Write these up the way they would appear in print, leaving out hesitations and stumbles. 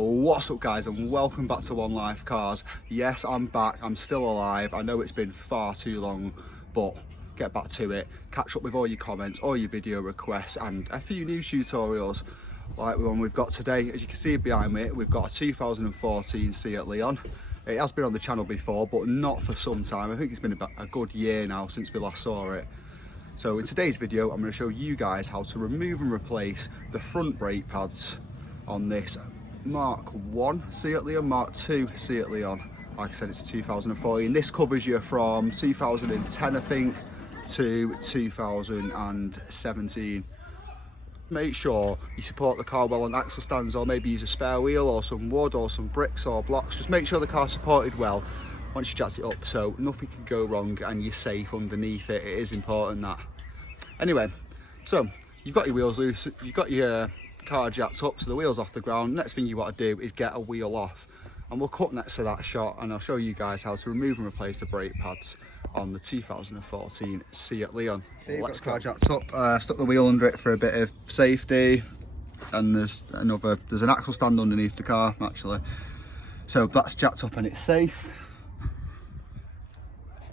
What's up guys, and welcome back to One Life Cars. Yes, I'm back, I'm still alive. I know it's been far too long, but get back to it. Catch up with all your comments, all your video requests, and a few new tutorials like the one we've got today. As you can see behind me, we've got a 2014 Seat Leon. It has been on the channel before, but not for some time. I think it's been about a good year now since we last saw it. So in today's video, I'm going to show you guys how to remove and replace the front brake pads on this Mark 1 Seat Leon, Mark 2 Seat Leon. Like I said, it's a 2014. This covers you from 2010, I think, to 2017. Make sure you support the car well on axle stands, or maybe use a spare wheel or some wood or some bricks or blocks. Just make sure the car's supported well once you jacked it up, so nothing can go wrong and you're safe underneath it. It is important that. Anyway, so you've got your wheels loose, you've got your car jacked up, so the wheel's off the ground. Next thing you want to do is get a wheel off, and we'll cut next to that shot and I'll show you guys how to remove and replace the brake pads on the 2014 Seat Leon. Let's car jacked up, stuck the wheel under it for a bit of safety, and there's an axle stand underneath the car actually, so that's jacked up and it's safe.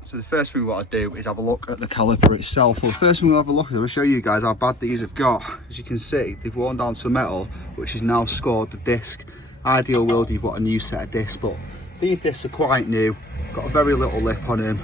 So the first thing we want to do is have a look at the caliper itself. Well, the first thing we'll have a look at, I'll show you guys how bad these have got. As you can see, they've worn down to metal, which has now scored the disc. Ideal world, you've got a new set of discs, but these discs are quite new, got a very little lip on them,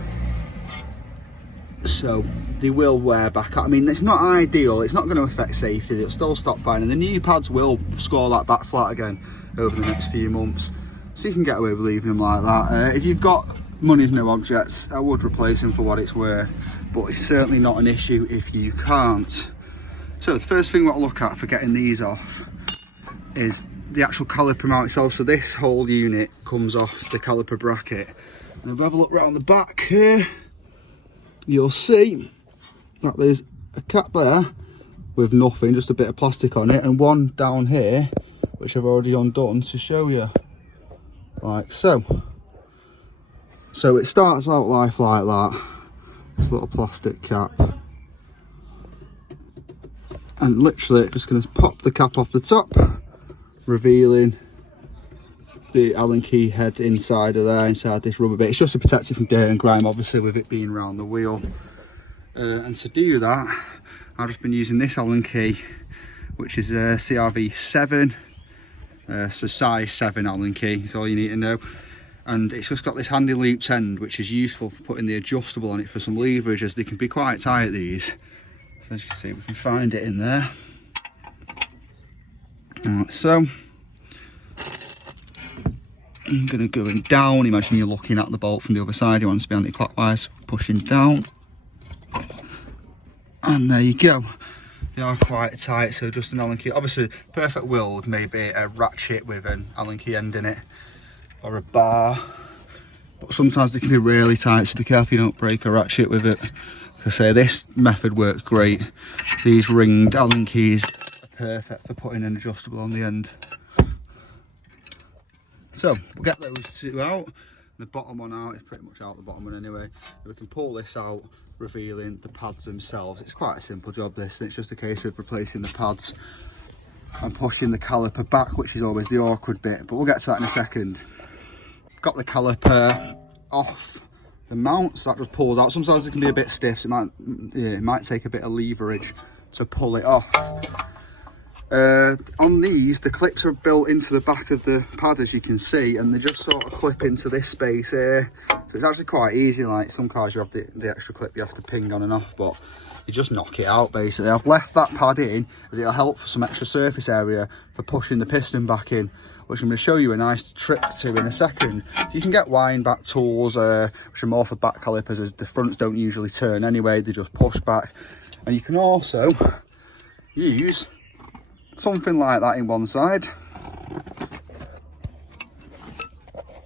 so they will wear back. I mean, it's not ideal, it's not going to affect safety, they'll still stop fine, and the new pads will score that back flat again over the next few months, so you can get away with leaving them like that. If you've got money's no objects, I would replace them for what it's worth, but it's certainly not an issue if you can't. So the first thing we'll look at for getting these off is the actual caliper mount itself. So this whole unit comes off the caliper bracket, and if we have a look round the back here, you'll see that there's a cap there with nothing, just a bit of plastic on it, and one down here which I've already undone to show you, like so. So it starts out life like that, this little plastic cap, and literally just going to pop the cap off the top, revealing the Allen key head inside of there, inside this rubber bit. It's just to protect it from dirt and grime, obviously, with it being around the wheel. And to do that, I've just been using this Allen key, which is a CRV 7, so size 7 Allen key, is all you need to know. And it's just got this handy looped end, which is useful for putting the adjustable on it for some leverage, as they can be quite tight, these. So as you can see, we can find it in there. Alright, so I'm going to go down. Imagine you're looking at the bolt from the other side, you want to be anti-clockwise, pushing down, and there you go. They are quite tight, so just an Allen key. Obviously, perfect world maybe a ratchet with an Allen key end in it, or a bar, but sometimes they can be really tight, so be careful you don't break a ratchet with it. Like I say, this method works great. These ringed Allen keys are perfect for putting an adjustable on the end. So we'll get those two out. The bottom one out, it's pretty much out, the bottom one anyway. We can pull this out, revealing the pads themselves. It's quite a simple job this, and it's just a case of replacing the pads and pushing the caliper back, which is always the awkward bit, but we'll get to that in a second. Got the caliper off the mount, so that just pulls out. Sometimes it can be a bit stiff, so it might take a bit of leverage to pull it off. On these, the clips are built into the back of the pad, as you can see, and they just sort of clip into this space here, so it's actually quite easy. Like some cars, you have the extra clip you have to ping on and off, but you just knock it out basically. I've left that pad in as it'll help for some extra surface area for pushing the piston back in, which I'm going to show you a nice trick to in a second. So you can get wind back tools, which are more for back calipers, as the fronts don't usually turn anyway, they just push back. And you can also use something like that in one side.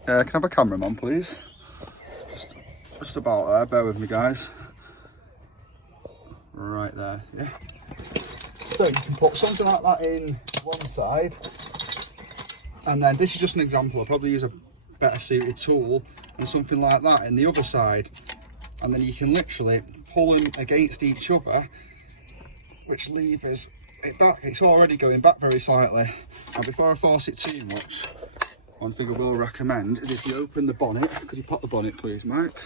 Can I have a cameraman please? Just about there, bear with me guys. Right there, yeah. So you can put something like that in one side, and then this is just an example. I'll probably use a better suited tool and something like that in the other side, and then you can literally pull them against each other, which levers it's already going back very slightly. Now before I force it too much, one thing I will recommend is if you open the bonnet, could you pop the bonnet please, Mike?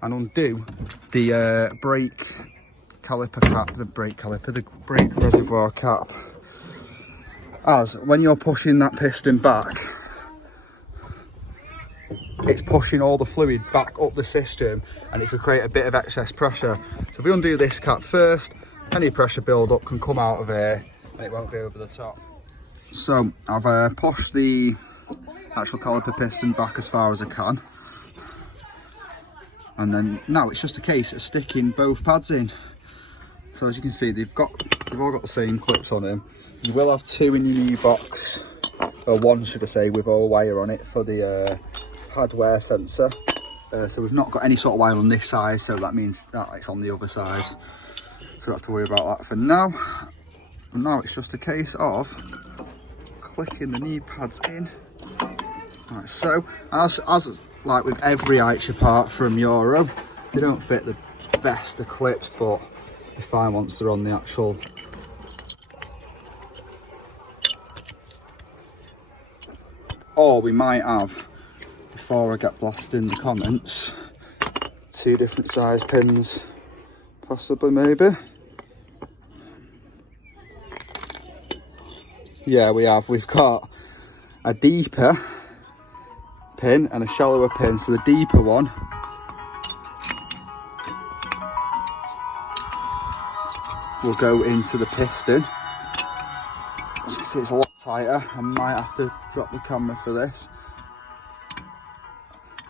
And undo the brake caliper cap, the brake reservoir cap. As when you're pushing that piston back, it's pushing all the fluid back up the system and it could create a bit of excess pressure. So if we undo this cap first, any pressure build up can come out of here and it won't be over the top. So I've pushed the actual caliper piston back as far as I can. And then now it's just a case of sticking both pads in. So as you can see, they've all got the same clips on them. You will have two in your new box, or one should I say, with all wire on it for the pad wear sensor. So we've not got any sort of wire on this side, so that means that it's on the other side. So we don't have to worry about that for now. And now it's just a case of clicking the new pads in. Like so, as like with every Aichi part from Euro, they don't fit the best of clips, but they're fine once they're on the actual. Or we might have, before I get blasted in the comments, two different size pins, possibly, maybe. Yeah, we've got a deeper pin and a shallower pin. So the deeper one will go into the piston. As you can see, it's a lot tighter. I might have to drop the camera for this,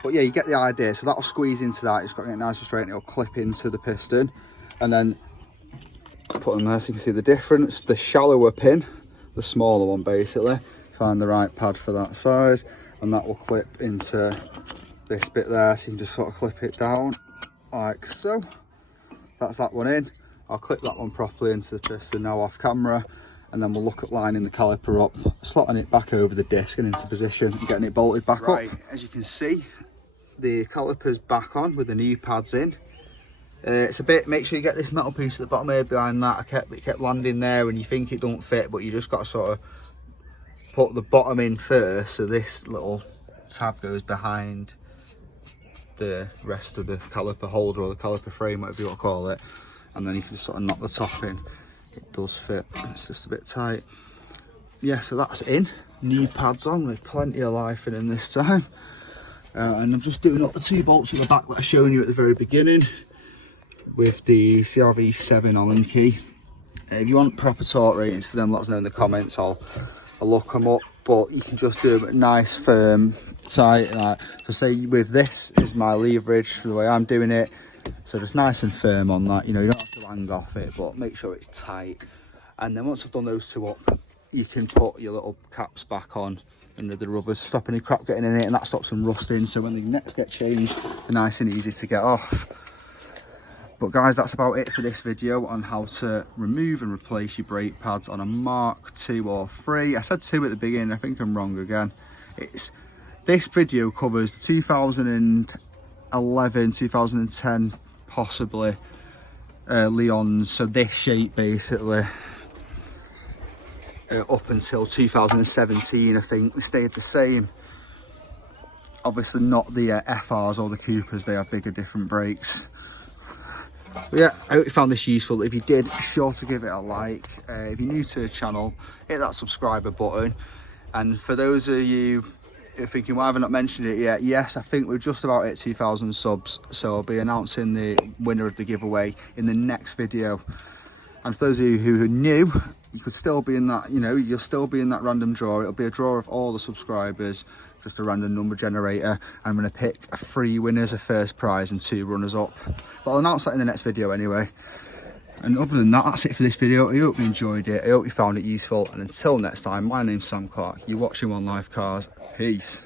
but yeah, you get the idea. So that'll squeeze into that. It's got to get nice and straight and it'll clip into the piston, and then put them there so you can see the difference. The shallower pin, the smaller one, basically find the right pad for that size, and that will clip into this bit there, so you can just sort of clip it down like so. That's that one in. I'll clip that one properly into the piston now off camera, and then we'll look at lining the caliper up, slotting it back over the disc and into position and getting it bolted back up. As you can see, the caliper's back on with the new pads in. It's a bit, make sure you get this metal piece at the bottom here behind that. It kept landing there and you think it don't fit, but you just got to sort of put the bottom in first, so this little tab goes behind the rest of the caliper holder or the caliper frame, whatever you want to call it, and then you can sort of knock the top in. It does fit, it's just a bit tight. Yeah, so that's in, new pads on with plenty of life in this time. And I'm just doing up the two bolts at the back that I showed you at the very beginning with the CRV7 Allen key. If you want proper torque ratings for them, let us know in the comments. I'll look them up, but you can just do them nice, firm, tight. Like, so say with this is my leverage for the way I'm doing it. So just nice and firm on that. You know, you don't have to hang off it, but make sure it's tight. And then once I've done those two up, you can put your little caps back on under the rubbers, stop any crap getting in it, and that stops them rusting. So when the necks get changed, they're nice and easy to get off. But guys, that's about it for this video on how to remove and replace your brake pads on a Mark II or 3. I said 2 at the beginning, I think I'm wrong again. This video covers the 2011, 2010, possibly, Leons, so this shape basically, up until 2017, I think, they stayed the same. Obviously not the FRs or the Coopers, they have bigger, different brakes. But yeah, I hope you found this useful. If you did, be sure to give it a like. If you're new to the channel, hit that subscriber button. And for those of you who are thinking, why have I not mentioned it yet? Yes, I think we're just about at 2,000 subs, so I'll be announcing the winner of the giveaway in the next video. And for those of you who are new, you could still be in that, you know, you'll still be in that random draw. It'll be a draw of all the subscribers, just a random number generator. I'm going to pick 3 winners, a first prize and 2 runners up. But I'll announce that in the next video anyway. And other than that, that's it for this video. I hope you enjoyed it. I hope you found it useful. And until next time, my name's Sam Clark. You're watching One Life Cars. Peace.